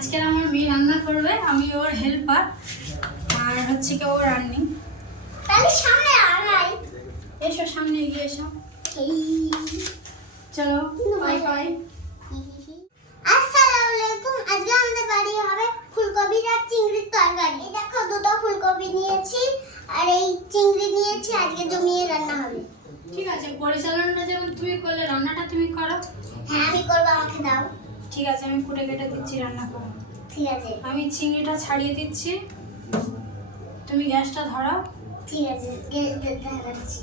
আজকের আমার মেয়ে রান্না করবে, আমি ওর হেল্পার আর হচ্ছে কি ও রান্নি। তাহলে সামনে আড়াই এসো সামনে এগিয়ে এসো। চলো বাই বাই। আসসালামু আলাইকুম। আজকে আমাদের বাড়ি হবে ফুলকপি আর চিংড়ির তরকারি। এই দেখো দুটো ফুলকপি নিয়েছি আর এই চিংড়ি নিয়েছি, আজকে জমিয়ে রান্না হবে। ঠিক আছে, পরিচালনাটা যেমন তুমি করলে রান্নাটা তুমি করো। হ্যাঁ আমি করবো, আমাকে দাও। ঠিক আছে, আমি কুটে কেটে দিচ্ছি, রান্না করো। ঠিক আছে আমি চিংড়িটা ছাড়িয়ে দিচ্ছি, তুমি গ্যাসটা ধরাও। ঠিক আছে, গ্যাস দেখাচ্ছি।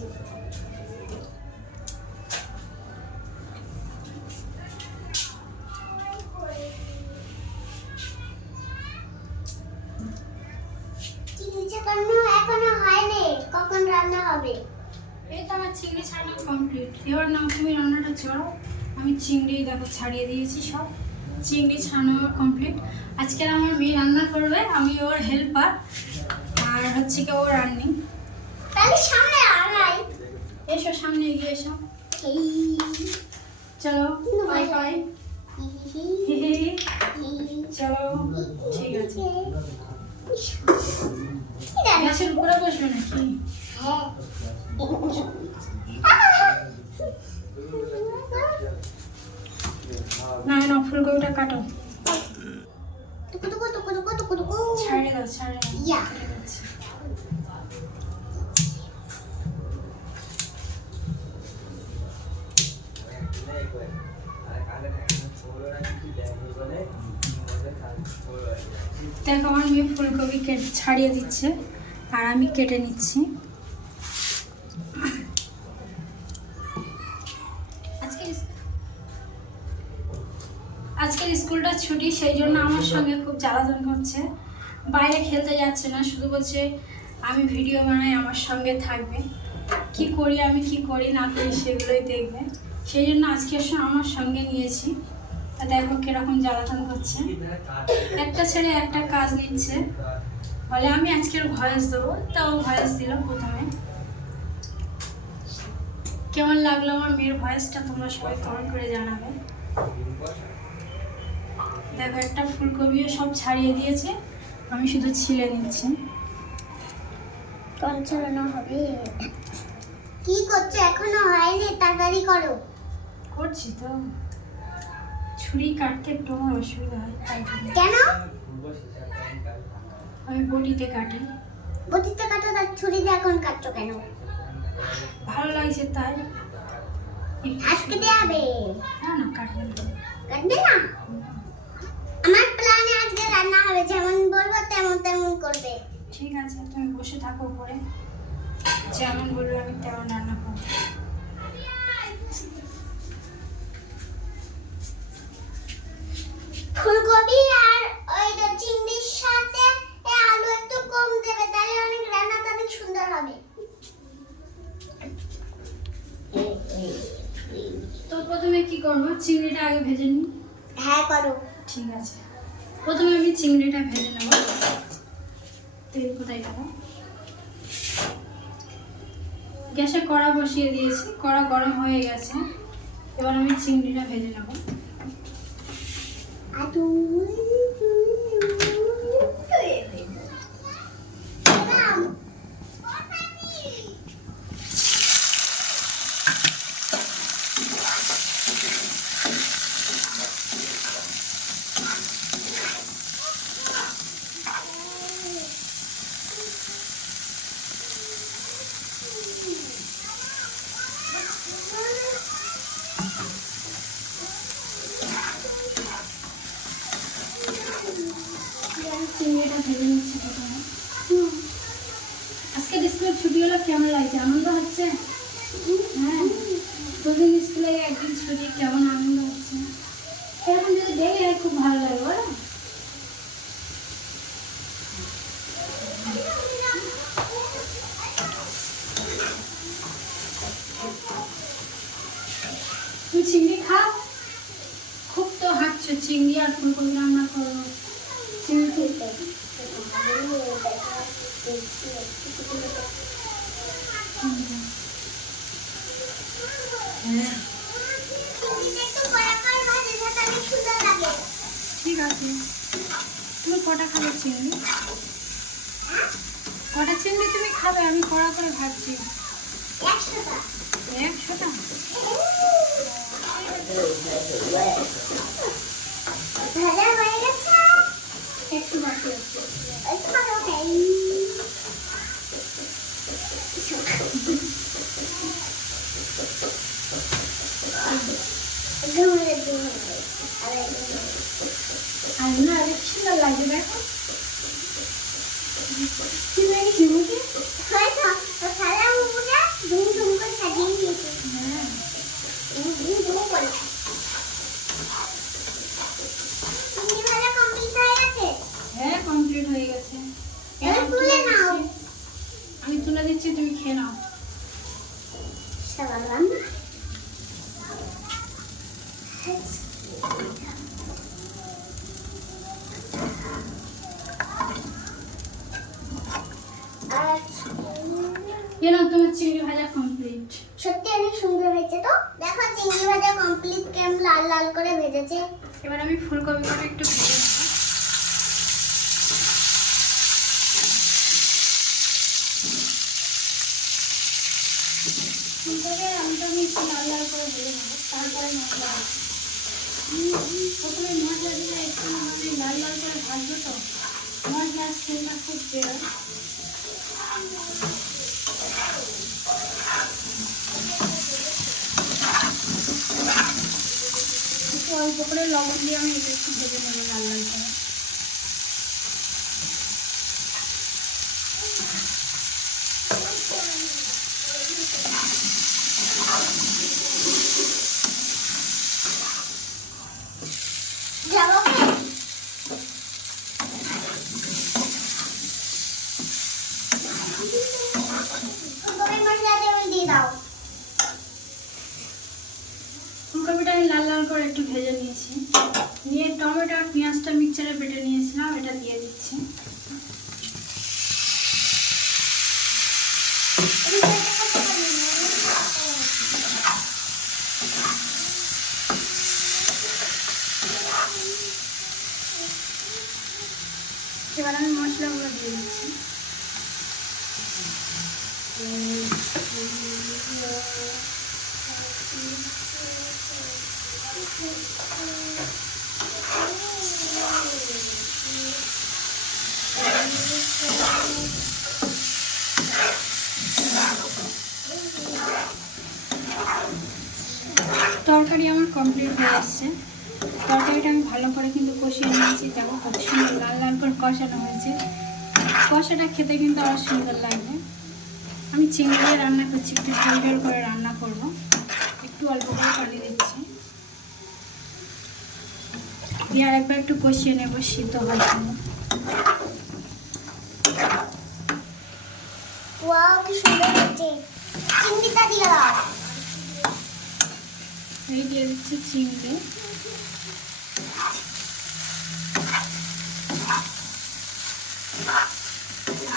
চিংড়িটা এখনো হয়নি, কখন রান্না হবে? এই তো আমার চিংড়ি ছাড়ানো কমপ্লিট। এবার নাও তুমি রান্নাটা চড়াও। আমি চিংড়ি দেখো ছাড়িয়ে দিয়েছি, সব চিংড়ি ছাড়ানো আমার কমপ্লিট। আজকের আমার মেয়ে রান্না করবে, আমি ওর হেল্পার আর হচ্ছে কি ও রান্নি। তাহলে সামনে আড়াই এসো সামনে এগিয়ে এসো। চলো বাই বাই। চলো ঠিক আছে। গ্যাসের উপরে বসবে নাকি? না না, ফুলকপিটা কাটো, ছাড়িয়ে দাও ছাড়িয়ে দাও। ইয়া। দেখো আমার মেয়ে ফুলকপি কেটে ছাড়িয়ে দিচ্ছে আর আমি কেটে নিচ্ছি। আজকের স্কুলটা ছুটি, সেই জন্য আমার সঙ্গে খুব জ্বালাতন করছে। বাইরে খেলতে যাচ্ছে না, শুধু বলছে আমি ভিডিও বানাই, আমার সঙ্গে থাকবে। কি করি আমি, কি করি না করি সেগুলোই দেখবে। সেই জন্য আজকে আমার সঙ্গে নিয়েছি। তা দেখো কিরকম জ্বালাতন করছে, একটা ছেড়ে একটা কাজ নিচ্ছে। বলে আমি আজকের ভয়েস দেবো, তাও ভয়েস দিল প্রথমে। কেমন লাগলো আমার মেয়ের ভয়েসটা তোমরা সবাই কমেন্ট করে জানাবে। দেখো একটা ফুলকপিও সব ছাড়িয়ে দিয়েছে, আমি শুধু ছিলে নিচ্ছি। কল চালানো হবে। কি করছো? এখনো হয়নি, তাড়াতাড়ি করো। করছি তো, ছুরি কাটতে একটু আমার অসুবিধা হয়, তাই জন্য। কেন? আমি বটিতে কাটি। বটিতে কাটো, তার ছুরি দিয়ে এখন কাটছো কেন? ভালো লাগছে তাই। আজকে দেবে? না না, কাটবে না। কাটবে না? আমার প্ল্যানে আজকে রান্না হবে, যেমন বলবো তেমন তেমন করবে। ঠিক আছে, তুমি বসে থাকো পরে, যেমন বলবে আমি তেমন রান্না করবো। ফুলকপি আর ওই যে চিংড়ির সাথে আলু একটু কম দেবে, তাহলে অনেক রান্নাটা অনেক সুন্দর হবে। তো প্রথমে কি করবো, চিংড়িটা আগে ভেজে নিই। হ্যাঁ করো। ঠিক আছে, প্রথমে আমি চিংড়িটা ভেজে নেব। তেল কোথায় দেবো? গ্যাসে কড়া বসিয়ে দিয়েছি, কড়া গরম হয়ে গেছে। এবার আমি চিংড়িটা ভেজে নেব। আদু চিংড়িটা ভেজে নিচ্ছি প্রথমে। আজকে স্কুলের ছুটি হলো, কেমন লাগছে? আনন্দ হচ্ছে? হ্যাঁ, দুদিন স্কুলে একদিন ছুটি, কেমন আনন্দ হচ্ছে? এরকম যদি দেখে খুব ভালো লাগে বলো। তুমি চিংড়ি খাও? খুব তো হাঁটছো, চিংড়ি আর ফুলকপি রান্না করো। চিংড়ি খেতে একটু কড়া করে ভাজলে তাহলে সুন্দর লাগে। ঠিক আছে। তুমি কটা খাবে চিংড়ি? কটা চিংড়ি তুমি খাবে? আমি কড়া করে ভাবছি। 100টা। 100টা? ভাজা হয়ে গেছে। একটু বাকি আছে। একটু ভালো খাই। আর না আরে কি সুন্দর লাগে দেখো। কি লাগিয়েছি মুখে? হয়তো সাদা মুখটা ধুম ধুম করে সাজিয়ে নিয়েছে। হ্যাঁ। ধুম ধুম করে। চিংড়ি ভাজা কমপ্লিট হয়ে গেছে। হ্যাঁ কমপ্লিট হয়ে গেছে। এবার তুলে নাও। আমি তুলে দিচ্ছি, তুমি খেয়ে নাও। সবার রান্না। আর এ নাও তোমার চিংড়ি ভাজা কমপ্লিট। সত্যি অনেক সুন্দর হয়েছে তো। দেখো চিংড়ি ভাজা কমপ্লিট, কেমন লাল লাল করে ভেজেছে। এবার আমি ফুলকপি করে একটু ভেজে নেব। ফুলকপি আর আলুটা আমি একটু লাল লাল করে ভেজে নেব, তারপরে মশলা দেবো। প্রথমে মশলা দিলে একটু মানে লাল লাল করে ভাজবো, তো মশলার স্মেলটা খুব বেরোয়। একটু অল্প করে লবণ দিয়ে আমি এটা একটু ভেজে নেবো লাল লাল করে। যাবো কি? ফুলকপির মশলা দিয়ে দাও। ফুলকপিটা আমি লাল লাল করে একটু ভেজে নিয়েছি, নিয়ে টমেটো আর পেঁয়াজটা মিক্সচারে বেটে নিয়েছিলাম, এটা দিয়ে দিচ্ছি। এবার আমি মশলাগুলো দিয়ে দিচ্ছি। তরকারি আমার কমপ্লিট হয়ে আসছে। তরকারিটা আমি ভালো করে কিন্তু কষিয়ে নিয়েছি, দেখো কত সুন্দর লাল লাল করে কষানো হয়েছে। কষাটা খেতে কিন্তু আরও সুন্দর লাগবে। আমি চিংড়ি দিয়ে রান্না করছি, একটু ঝোল ঝোল করে রান্না করব। একটু অল্প করে পানি দিচ্ছি, দিয়ে আরেকবার একটু কষিয়ে নেব সিদ্ধ হওয়ার জন্য। ওয়াও কি সুন্দর হয়েছে। চিংড়িটা দিয়ে দাও। এই দিয়ে দিচ্ছি চিংড়ি।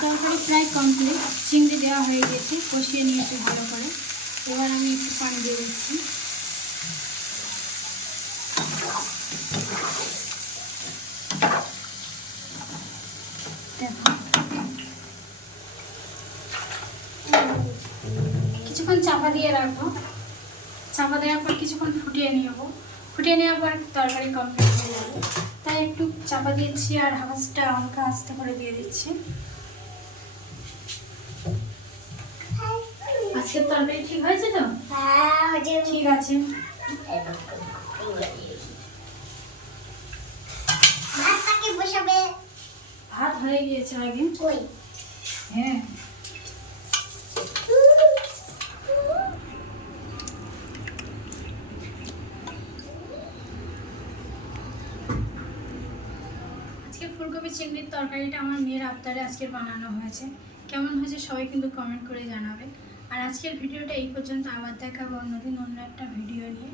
তরকারি প্রায় কমপ্লিট, চিংড়ি দেওয়া হয়ে গেছে, কষিয়ে নিয়েছি ভালো করে। এবার আমি একটু পানি দিয়ে দিচ্ছি। দেখো কিছুক্ষণ চাপা দিয়ে রাখবো, চাপা দেওয়ার পর কিছুক্ষণ ফুটিয়ে নেবো। ফুটিয়ে নেওয়ার পর তরকারি কমপ্লিট হয়ে যাবে, তাই একটু চাপা দিচ্ছি আর আঁচটা হালকা আস্তে করে দিয়ে দিচ্ছি। আজকের তরকারি ঠিক হয়েছে তো? হ্যাঁ হয়েছে। ঠিক আছে। ভাতটাকে বসাবে। ভাত হয়ে গিয়েছে আগে। কই? হ্যাঁ আজকে ফুলকপি চিংড়ির তরকারিটা আমার মেয়ের আবদারে আজকে বানানো হয়েছে। কেমন হয়েছে সবাই কিন্তু কমেন্ট করে জানাবে। আর আজকের ভিডিওটা এই পর্যন্ত, আবার দেখাবো অন্যদিন অন্য একটা ভিডিও নিয়ে।